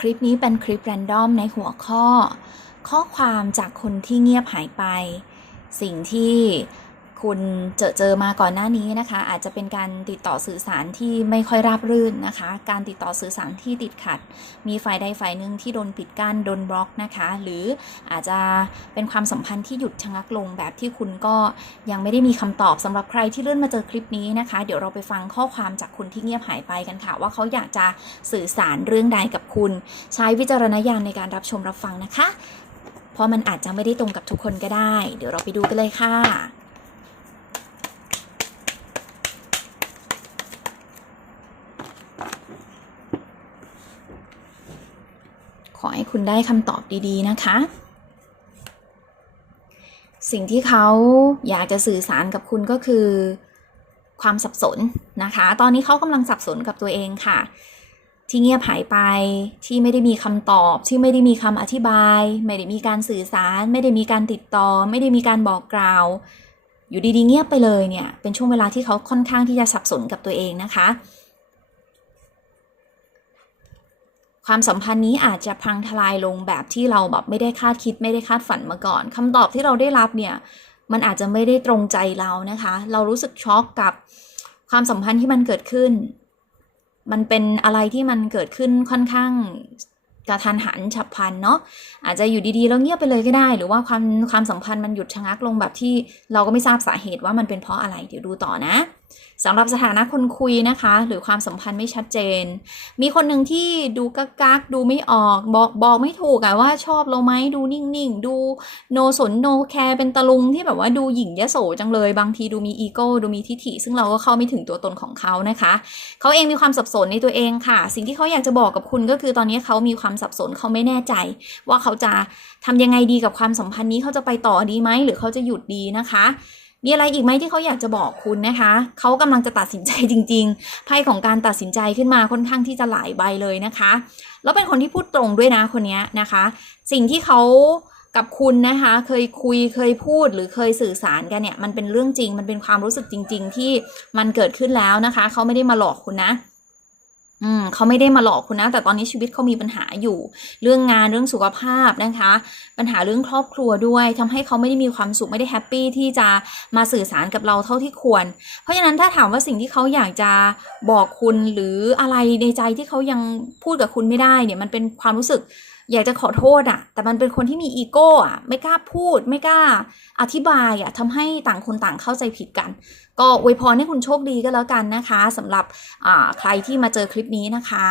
คลิปนี้เป็นคลิปแรนดอมในหัวข้อ ข้อความจากคนที่เงียบหายไป สิ่งที่ คุณเจอเจอมาก่อนหน้านี้นะคะ อาจจะเป็นการติดต่อสื่อสารที่ไม่ค่อยราบรื่นนะคะ การติดต่อสื่อสารที่ติดขัด มีฝ่ายใดฝ่ายหนึ่งที่โดนปิดกั้นโดนบล็อกนะคะ หรืออาจจะเป็นความสัมพันธ์ที่หยุดชะงักลงแบบที่คุณก็ยังไม่ได้มีคำตอบสำหรับใครที่เลื่อนมาเจอคลิปนี้นะคะ เดี๋ยวเราไปฟังข้อความจากคนที่เงียบหายไปกันค่ะ ว่าเขาอยากจะสื่อสารเรื่องใดกับคุณ ใช้วิจารณญาณในการรับชมรับฟังนะคะ เพราะมันอาจจะไม่ได้ตรงกับทุกคนก็ได้ เดี๋ยวเราไปดูกันเลยค่ะ ขอให้คุณได้คำตอบดีๆนะคะ สิ่งที่เขาอยากจะสื่อสารกับคุณก็คือ ความสับสนนะคะ ตอนนี้เขากำลังสับสนกับตัวเองค่ะ ที่เงียบหายไปที่ไม่ได้มีคำตอบ ที่ไม่ได้มีคำอธิบาย ไม่ได้มีการสื่อสาร ไม่ได้มีการติดต่อ ไม่ได้มีการบอกกล่าว อยู่ดีๆ เงียบไปเลยเนี่ยเป็นช่วงเวลาที่เขาค่อนข้างที่จะสับสนกับตัวเองนะคะ ความสัมพันธ์นี้อาจจะพังทลายลงแบบที่เราแบบไม่ได้คาดคิดไม่ได้คาดฝันมาก่อนคำตอบที่เราได้รับเนี่ยมันอาจจะไม่ได้ตรงใจเรานะคะ เรารู้สึกช็อกกับความสัมพันธ์ที่มันเกิดขึ้น มันเป็นอะไรที่มันเกิดขึ้นค่อนข้างกระทันหันฉับพลันเนาะอาจจะอยู่ดีๆแล้วเงียบไปเลยก็ได้ หรือว่าความความสัมพันธ์มันหยุดชะงักลงแบบที่เราก็ไม่ทราบสาเหตุว่ามันเป็นเพราะอะไรเดี๋ยวดูต่อนะ สำหรับสถานะคนคุยนะคะ หรือความสัมพันธ์ไม่ชัดเจน มีคนหนึ่งที่ดูกักกักๆดูไม่ออก บอกบอกไม่ถูกอะว่าชอบเราไหมดูนิ่งๆ ดูโนสนโนแคร์เป็นตะลุงที่แบบว่าดูหยิ่งยโสจังเลย บางทีดูมีอีโก้ดูมีทิฐิ ซึ่งเราก็เข้าไม่ถึงตัวตนของเขานะคะ เขาเองมีความสับสนในตัวเองค่ะ สิ่งที่เขาอยากจะบอกกับคุณก็คือตอนนี้เขามีความสับสนเขาไม่แน่ใจ ว่าเขาจะทำยังไงดีกับความสัมพันธ์นี้เขาจะไปต่อดีไหมหรือเขาจะหยุดดีนะคะ มีอะไรอีกไหมที่เขาอยากจะบอกคุณนะคะ เขากำลังจะตัดสินใจจริงๆ ไพ่ของการตัดสินใจขึ้นมาค่อนข้างที่จะหลายใบเลยนะคะ แล้วเป็นคนที่พูดตรงด้วยนะคนนี้นะคะ สิ่งที่เขากับคุณนะคะ เคยคุยเคยพูดหรือเคยสื่อสารกันเนี่ย มันเป็นเรื่องจริง มันเป็นความรู้สึกจริง ๆ ที่มันเกิดขึ้นแล้วนะคะ เขาไม่ได้มาหลอกคุณนะ อืมเขาไม่ได้มาหลอกคุณนะ แต่ตอนนี้ชีวิตเขามีปัญหาอยู่ เรื่องงานเรื่องสุขภาพนะคะ ปัญหาเรื่องครอบครัวด้วยทำให้เขาไม่ได้มีความสุขไม่ได้แฮปปี้ที่จะมาสื่อสารกับเราเท่าที่ควร เพราะฉะนั้นถ้าถามว่าสิ่งที่เขาอยากจะบอกคุณหรืออะไรในใจที่เขายังพูดกับคุณไม่ได้เนี่ยมันเป็นความรู้สึก อยากจะขอโทษอะแต่มันเป็นคนที่มีอีโก้อะไม่กล้าพูด ไม่กล้าอธิบายอะทำให้ต่างคนต่างเข้าใจผิดกัน ก็อวยพรให้คุณโชคดีก็แล้วกันนะคะสำหรับใครที่มาเจอคลิปนี้นะคะ